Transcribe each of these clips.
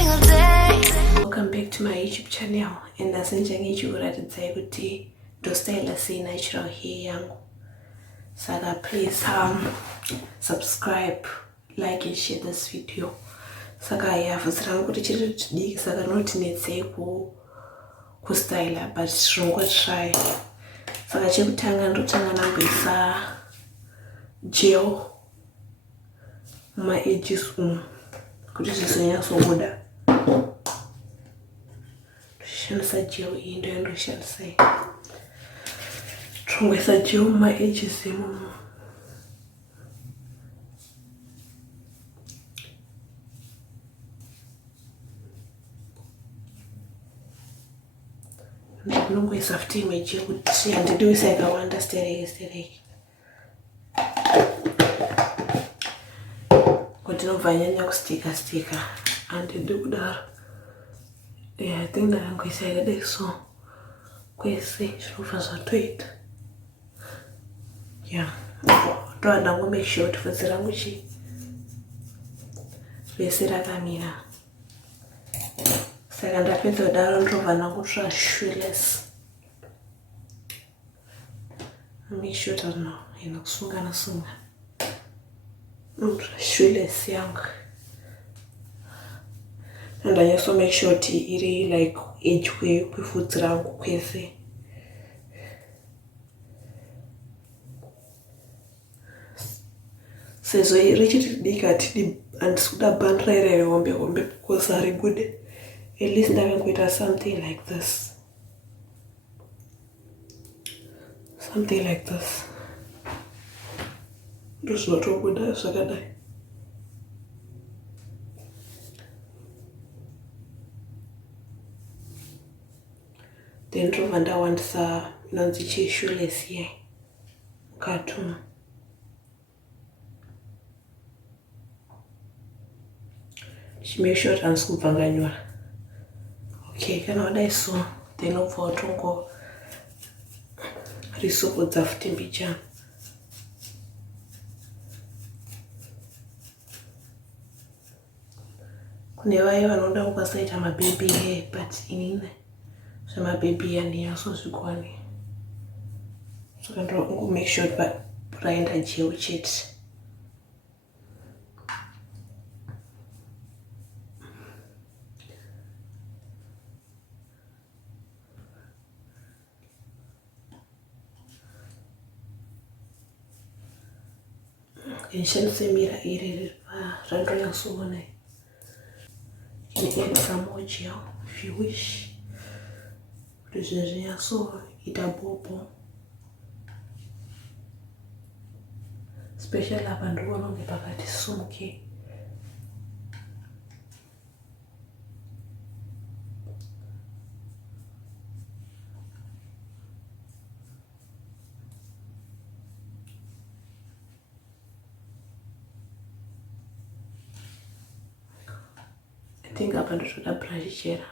single day. Welcome back to my YouTube channel. And as in Jangi kuti do style see natural hair yangu. Saka please subscribe, like and share this video. Saka yafuzira kuti chiri chidiki saka not netsei ku style but shongo try. Saka chekutanga ndotanga namboisa gel my edges kuti zvisonyatsobuda. Shandisa gel iyi ndo yandoshandisa iyi. Tongwesa gel my edges imomo. Ndinongoisa futi imwe gel kuti handidiwisa yakawanda stereki. Kuti nobva nyanya kustika handidi kudaro. Yeah, I think that I'm going to say this so kwese zvinobva zvatoita. Yeah, ndoda make sure kuti bvudzi rangu rese rakamira. Saka ndapedza kudaro ndobva ndangotora shoeless. Make sure that no ina kusungana shoeless yangu. And I also make sure to eat like each way before rangu kwese. Sezo richidika tidi andisuda bandra ire hombe because are good. At least ndavengoita something like this. Something like this. Just not good zvakadai. Then ndobva ndawandisa inonzi shoeless ye mukati. Make sure that handisi kubva nganyora. Okay, kana wadai so then obva watongo risopodza futi mbichana. Kune vaye vanoda kukasaita mababy hair but inini zvemababy handinyatsozvikoni. Saka ndongo make sure braenda gel chete. Shandise mira iri riri randonyatsoona. You can add some more gel if you wish. Kuti zvinyatsoita bobo. Especially apa ndikuona kunge pakati sumuke. I think apa ndotoda brush chera.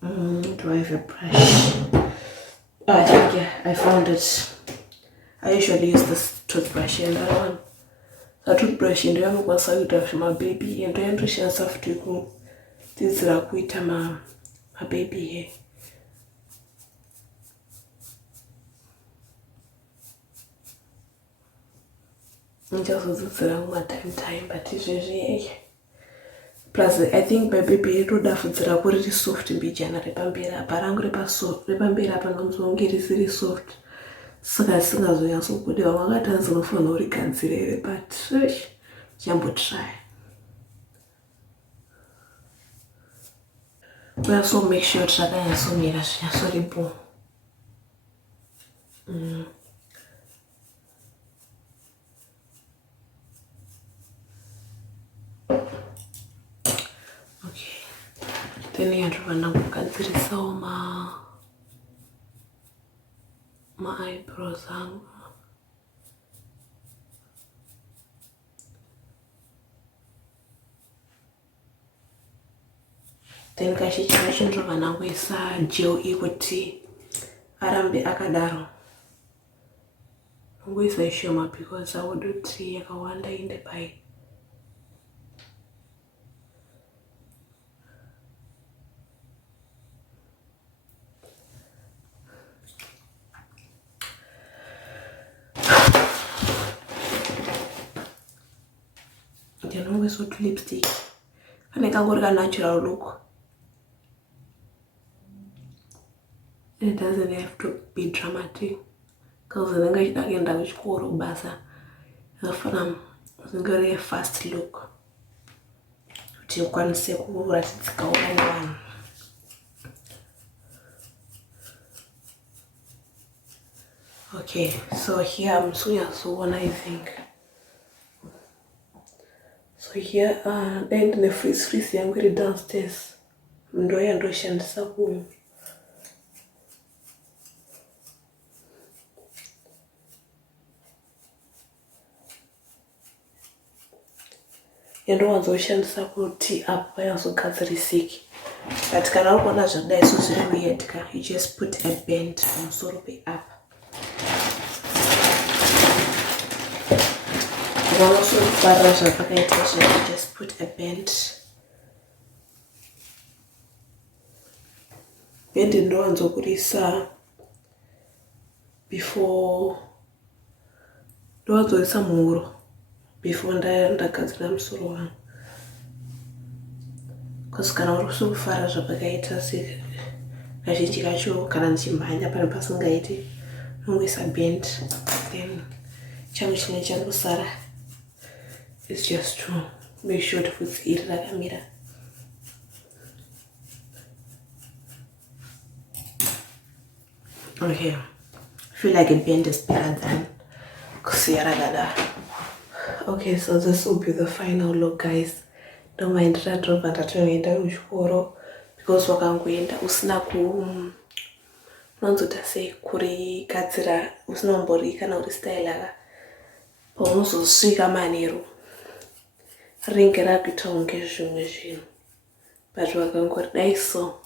Do I have a brush? I think yeah, I found it. I usually use this toothbrush and that one. The toothbrush ndo yanokwanisa kuita zvimababy ndo yandoshandisa futi kudzidzira kuita mababy hair. Ndichazodzidzira time but izvezvi plus I think my baby roda fudzira kuri ri soft mbijana repamberi apa rangu repamberi apa nonzonge risiri soft. Saka singazonyatsobuda wakati anzonofanira urigadzirire but jambo try. We also make sure zvakanyatsomira zvinyatsoripo. Okay. Then ndobva ndangogadzirisawo eyebrows angu. Then kazhinji ndobva ndangoisa gel kuti arambe akadaro. ngoisa shoma because I would see yakawanda in the pie. You know, we sort lipstick. And I can go to a natural look. It doesn't have to be dramatic. Because I think I can damage Koro Basa. It's a fast look. You can say, it's one. Okay, so here I'm so I think. So here, then in the freeze, I'm going downstairs. I'm doing Russian sabun. And once ushandisa kuti apa yazogadzirisiiki but kana uri kuona zvakadai so zviri weird ka you just put a band pamusoro peapa vanosofarira zvapakaita you just put a band ndowanzokurisa before ndowanzoisa muhuro before ndagadzira musoro wangu because kana uri kusofara zvapakaita kazhinji kacho kana ndichimhanya pane pasingaiti nongoisa band then changu chine changosara is just to make sure to put iri rakamira okay I feel like a band is better than kusiyaragada. Okay, so this will be the final look, guys. Don't mind that drop and that kuchikoro because wakangoenda usina unonzota sei kurigadzira usina kumbori kana uri style aka paunozosvika manheru ringe rakuita kunge zvimwe zvinhu but wakangodai so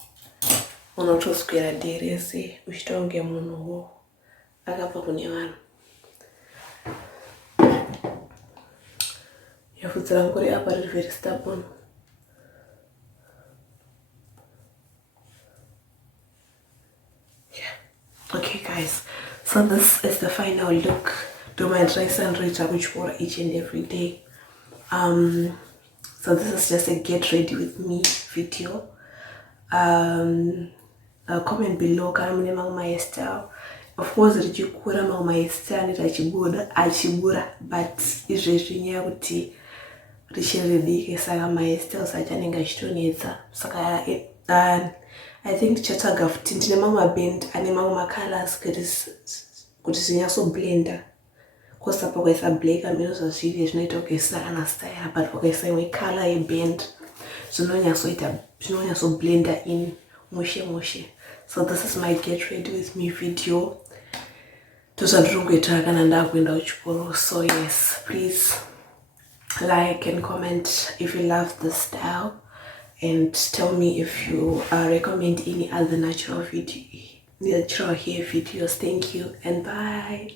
unotoswera dei rese uchita kunge munhuwo akabva kune vanhu. Very stubborn. Yeah. Okay, guys. So this is the final look. Do my dress and reach which for each and every day. So this is just a get ready with me video. Comment below kana my hairstyle. Of course richikura my hairstyle achibura but izvezvi nyaya kuti richiridike saka mahairstyles achanenge achitonetsa saka I think ndichatsvaga futi ndine mamwe maband ane mamwe macolors kuti zvinyatsoblenda because apa ukaisa black amene zvazviri zvinoita ukaisa kana style but ukaisa imwe color yeband zvinonyatsoblenda in mushe. So this is my get ready with me video. Tozvandirongoita kana ndakuenda kuchikoro. So yes, please like and comment if you love this style and tell me if you recommend any other natural hair videos. Thank you and bye.